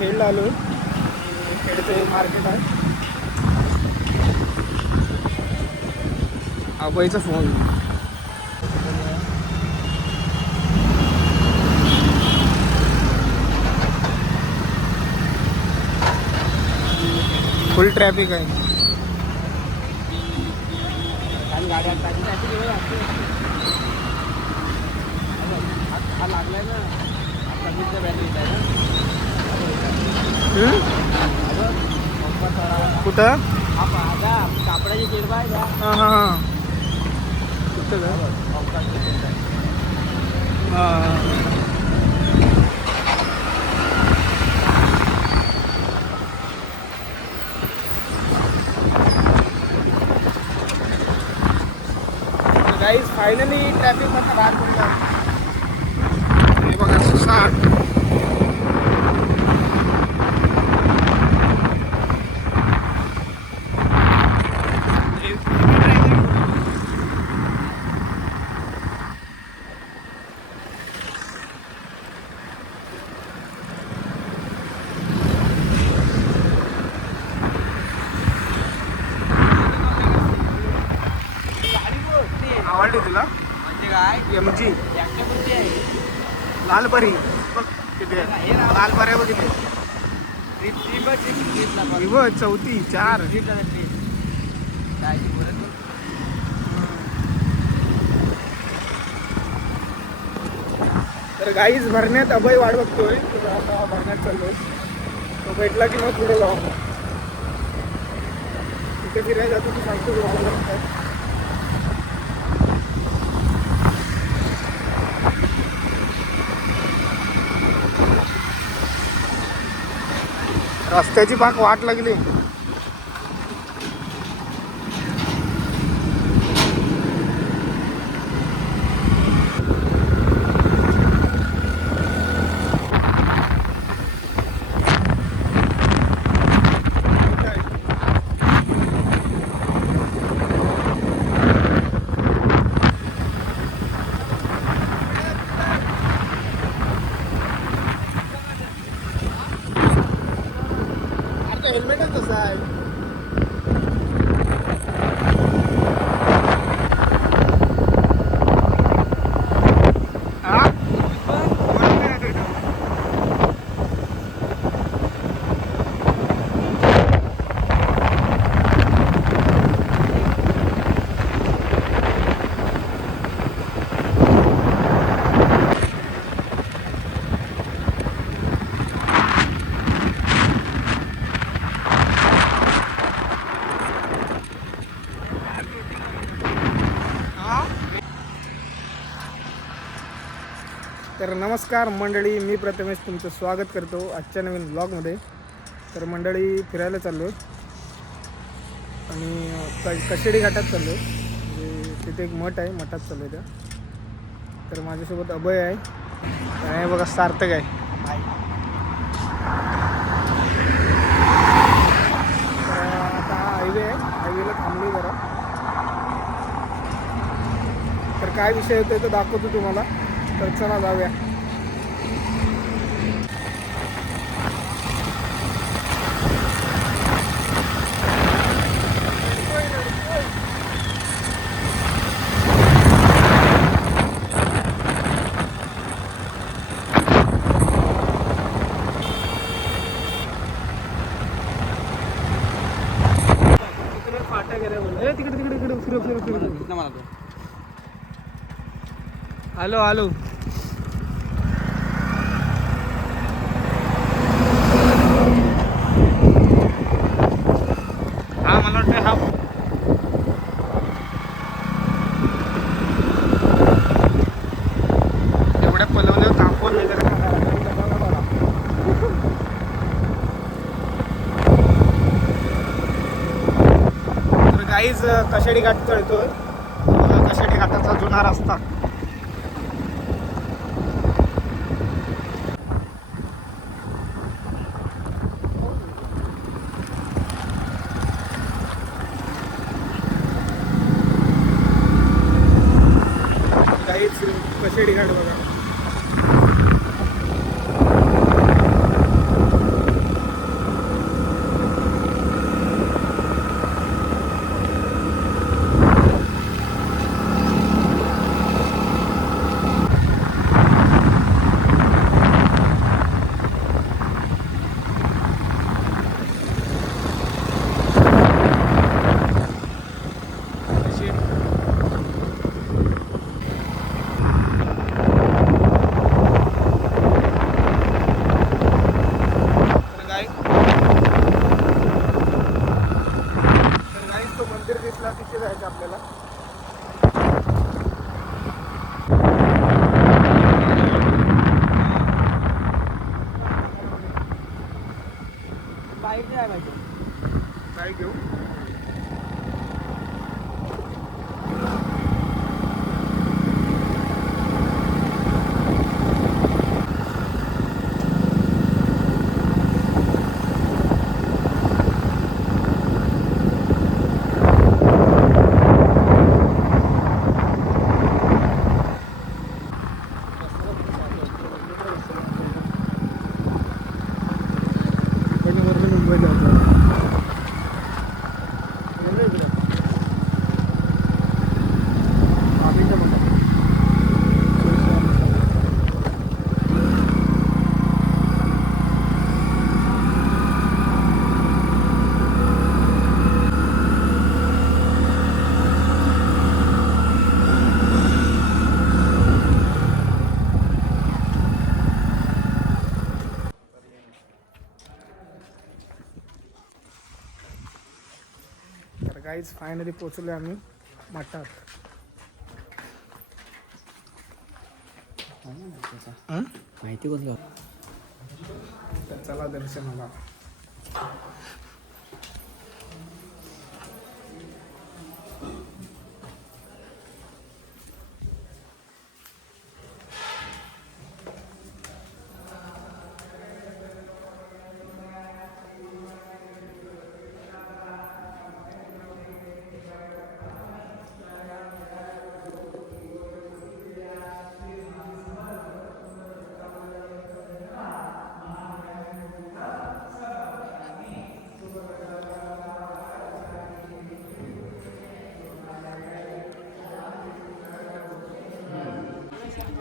खेडला आलो. खेडचं एक मार्केट आहे. अभयचा फोन. फुल ट्रॅफिक आहे. लागलाय ना कुठं कापडाची किडबा आहे का? हां हां हां कुठं हां. गाईज फायनली ट्रॅफिकमधनं बाहेर पडलं. हे बघा सुसाट. आवडली तुला? म्हणजे काय एमजी कोणती आहे? लालपरी बघ किती आहे. लालपऱ्या बघ किती बघ. चौथी 4. तर गाईज भरण्यात अभय वाट बघतोय. आता भरण्यात चाललोय. तो भेटला की मग पुढे जाऊ. तिथे फिरायला जातो तू सांगतो तुम्हाला. रस्त्याची पाक वाट लागली. हेल्मेटच कसं आहे. तर नमस्कार मंडळी, मी प्रथमेश तुमचं स्वागत करतो आजच्या नवीन ब्लॉगमध्ये. तर मंडळी फिरायला चाललो आणि कशेडी घाटात चाललो. म्हणजे तिथे एक मठ आहे, मठात चाललो त्या. तर माझ्यासोबत अभय आहे आणि बघा सार्थक आहे. आता हा हायवे आहे, हायवेला थांबलो जरा. तर काय विषय होतो तो दाखवतो तुम्हाला. तर चला जाऊया. फाटा गेला. तिकडे तिकडे तिकडे फिरो फिरो फिरो. Hello hello. हा मला वाटतं हा एवढ्या पलवल्यावर तापवून नाही तर गाईज कशेडी घाट चढतोय. कशेडी घाटाचा जुना रस्ता. कशेडी घाट बघा. दिसला तिथे जायचं आपल्याला. बाईक नाही माहिती. काय घेऊ? मुंबईला जातो. तर काहीच फायनली पोचलो आम्ही मठात. माहिती कोणतं? तर चला दर्शनाला.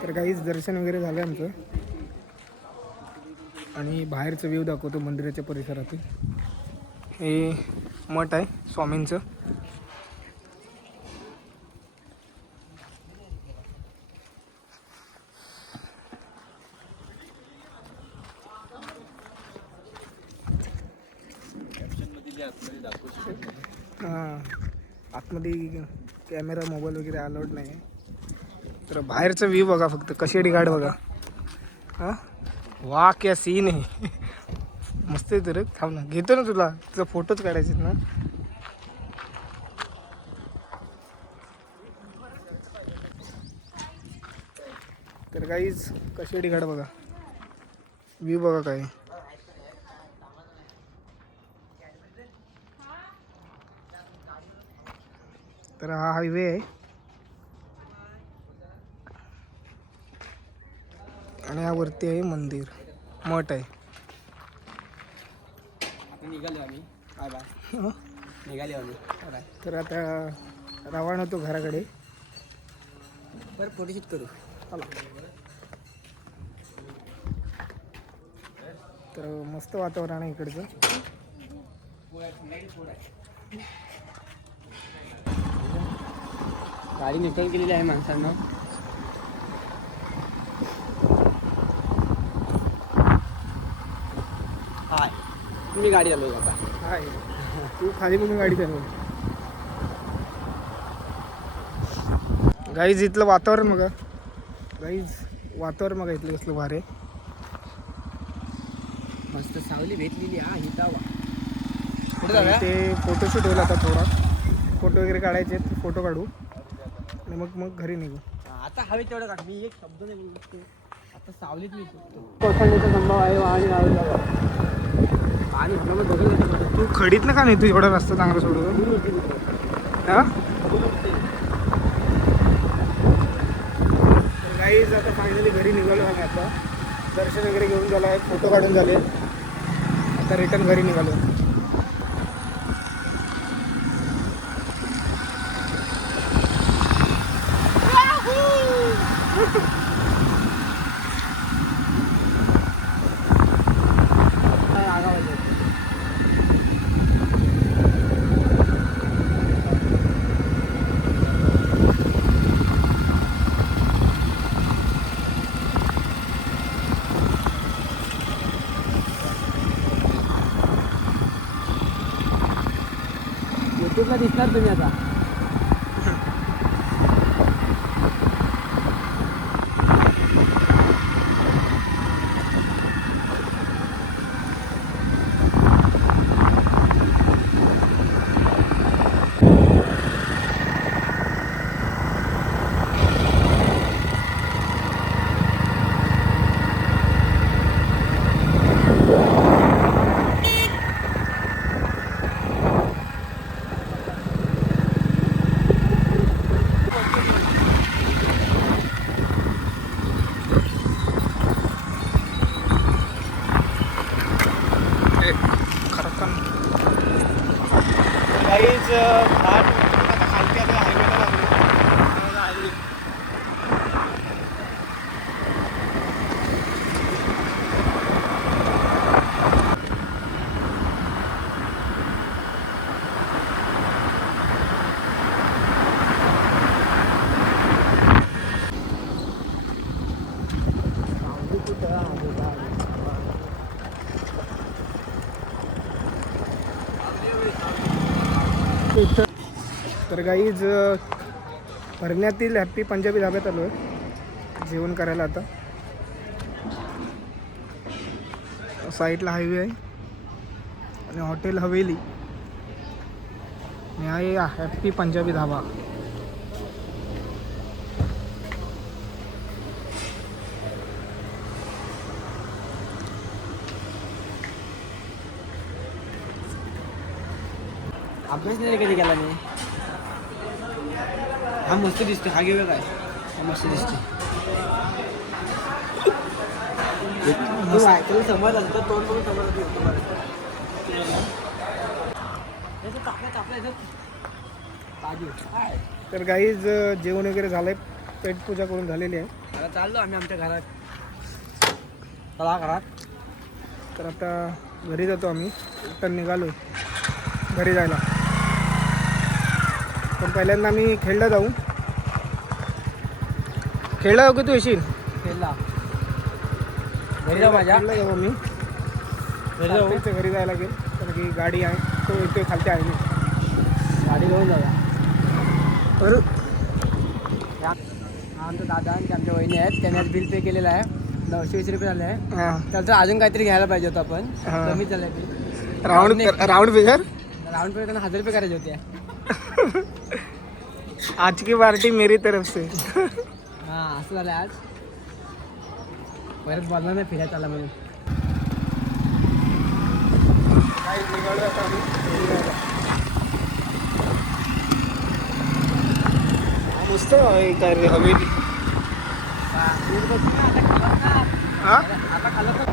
तर काहीच दर्शन वगैरे झालं आमचं आणि बाहेरचं व्ह्यू दाखवतो मंदिराच्या परिसरातील. हे मठ आहे स्वामींचं. हां, आतमध्ये कॅमेरा मोबाईल वगैरे अलाउड नाही. तर बाहेरचं व्ह्यू बघा, फक्त कशेडी घाट बघा. हां, वा क्या सीन आहे. मस्त आहे. तर थांब ना, घेतो ना तुला. तुझा फोटोच काढायचे ना. तर काहीच कशेडी घाट बघा, व्ह्यू बघा काय. तर हा हायवे आहे आणि हा वरती आहे मंदिर, मठ आहे. निघालो आम्ही. Bye bye. हं? निघालो आम्ही. बाय. तर आता रवाना होतो घराकडे. बरं फोटोशूट करू. तर मस्त वातावरण आहे इकडचं. गाडी निकल केलेली आहे माणसांना. हाय, तुम्ही गाडी चालवू आता. हाय, तू खाली बघून गाडी चालव. गाईज इथलं वातावरण बघा. गाईज वातावरण बघा इथलं कसलं भारी आहे. मस्त सावली भेटलेली. हा हितावा. ते फोटोशूट होईल आता. थोडा फोटो वगैरे काढायचे, फोटो काढू आणि मग घरी निघू. आता हवे तेवढं काढ. मी एक शब्द नाही बोलतो. आता सावलीत मी कोसळण्याचा संभव आहे. आणि आणि बघत तू खडीत ना का नाही, तू एवढा रस्ता चांगला सोडतो. हां, गाईज आता फायनली घरी निघालो आम्ही. आता दर्शन वगैरे घेऊन झालं आहे, फोटो काढून झाले. आता रिटर्न घरी निघालो. युट्यूबला दिसणार तुम्ही आता. गाईज भरण्यातील हॅप्पी पंजाबी धाब्यात आलो आहे जेवण करायला. आता साईडला हायवे आहे आणि हॉटेल हवेली आणि आहे हॅप्पी पंजाबी धाबा. अभ्यास नाही रे कधी केला मी. हा मस्त दिसतो. हा घेऊया काय? हा मस्त दिसतो. तू ऐकलं समज असं तर तोंड करून समज तर गाईज जेवण वगैरे झालंय. पेट पूजा करून झालेली आहे. आता चाललो आम्ही आमच्या घरात. चला घरात. तर आता घरी जातो आम्ही. तर निघालो घरी जायला. पण पहिल्यांदा आम्ही खेळला जाऊ. खेळला जाऊ की तू येशील? खेळला घरी जाऊ माझ्या. खेळला जाऊ आम्ही. घरी जायला लागेल कारण की गाडी आहे. तो येतोय खालच्या आहे. गाडी घेऊन जाऊया. तर हा आमचा दादा आणि आमच्या वहिनी आहेत. त्यांनी आज बिल पे केलेलं आहे. 920 रुपये झाले आहे. हां त्याचं अजून काहीतरी घ्यायला पाहिजे होतं आपण. हा. कमी झालं बिल. Round figure. राऊंड पे त्यांना 1000 रुपये करायचे होते. आज की पार्टी मेरी तरफ से. हां असं झालं आज. परत बोलणार नाही फिरायला आला म्हणून. मस्त आहे काय रे हवेली. हां आता खाल्लं तर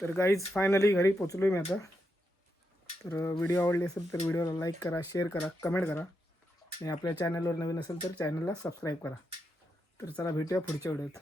तर गाईज फायनली घरी पोचलो मी आता. तर व्हिडिओ आवडली असेल तर व्हिडिओला लाईक करा, शेअर करा, कमेंट करा आणि आपल्या चॅनलवर नवीन असेल तर चॅनलला सबस्क्राईब करा. तर चला भेटूया पुढच्या व्हिडिओत.